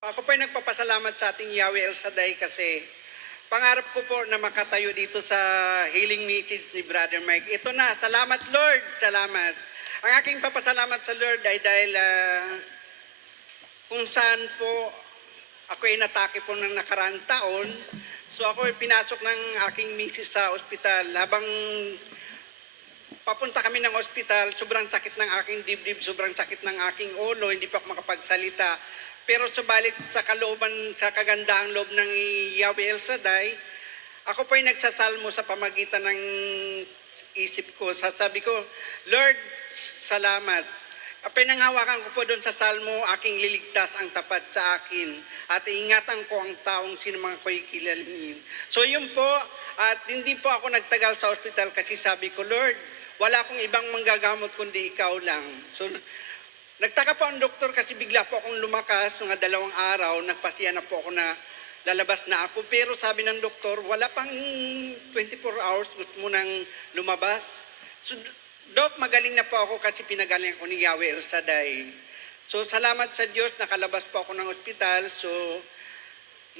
Ako po ay nagpapasalamat sa ating Yahweh El Shaddai kasi pangarap ko po na makatayo dito sa healing message ni Brother Mike. Ito na, salamat Lord, salamat. Ang aking papasalamat sa Lord ay dahil ah, kung saan po ako ay natake po ng nakaraang taon. So ako ay pinasok ng aking misis sa ospital habang papunta kami ng ospital, sobrang sakit ng aking dibdib, sobrang sakit ng aking ulo, hindi pa ako makapagsalita. Pero subalit sa kalooban, sa kagandahang loob ng Yahweh El Shaddai, ako po ay nagsasalmo sa pamagitan ng isip ko. Sasabi ko, Lord, salamat. Pinanghawakan ko po doon sa salmo, aking liligtas ang tapat sa akin at ingatan ko ang taong sino mga ko'y kilalingin. So yun po, at hindi po ako nagtagal sa ospital kasi sabi ko, Lord, wala akong ibang manggagamot kundi ikaw lang. So nagtaka po ang doktor kasi bigla po akong lumakas mga dalawang araw, nagpasiya na po ako na lalabas na ako. Pero sabi ng doktor, wala pang 24 hours, gusto mo nang lumabas. So, Dok, magaling na po ako kasi pinagaling ako ni Yahweh El Shaddai. So, salamat sa Diyos, nakalabas po ako ng ospital. So,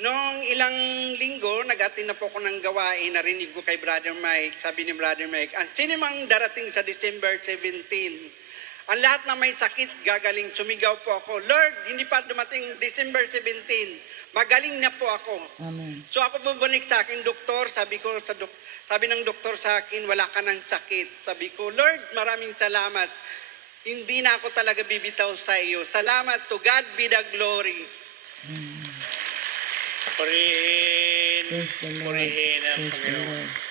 noong ilang linggo, nag-attend na po ako ng gawain, narinig ko kay Brother Mike, sabi ni Brother Mike, ang sinimang darating sa December 17, ang lahat na may sakit gagaling, sumigaw po ako, Lord, hindi pa dumating December 17, magaling na po ako. Amen. So ako bumalik sa akin, doktor, sabi ko sa dok- sabi ng doktor sa akin, wala ka ng sakit. Sabi ko, Lord, maraming salamat. Hindi na ako talaga bibitaw sa iyo. Salamat to God be the glory. Mm. Purihin, purihin ang Panginoon.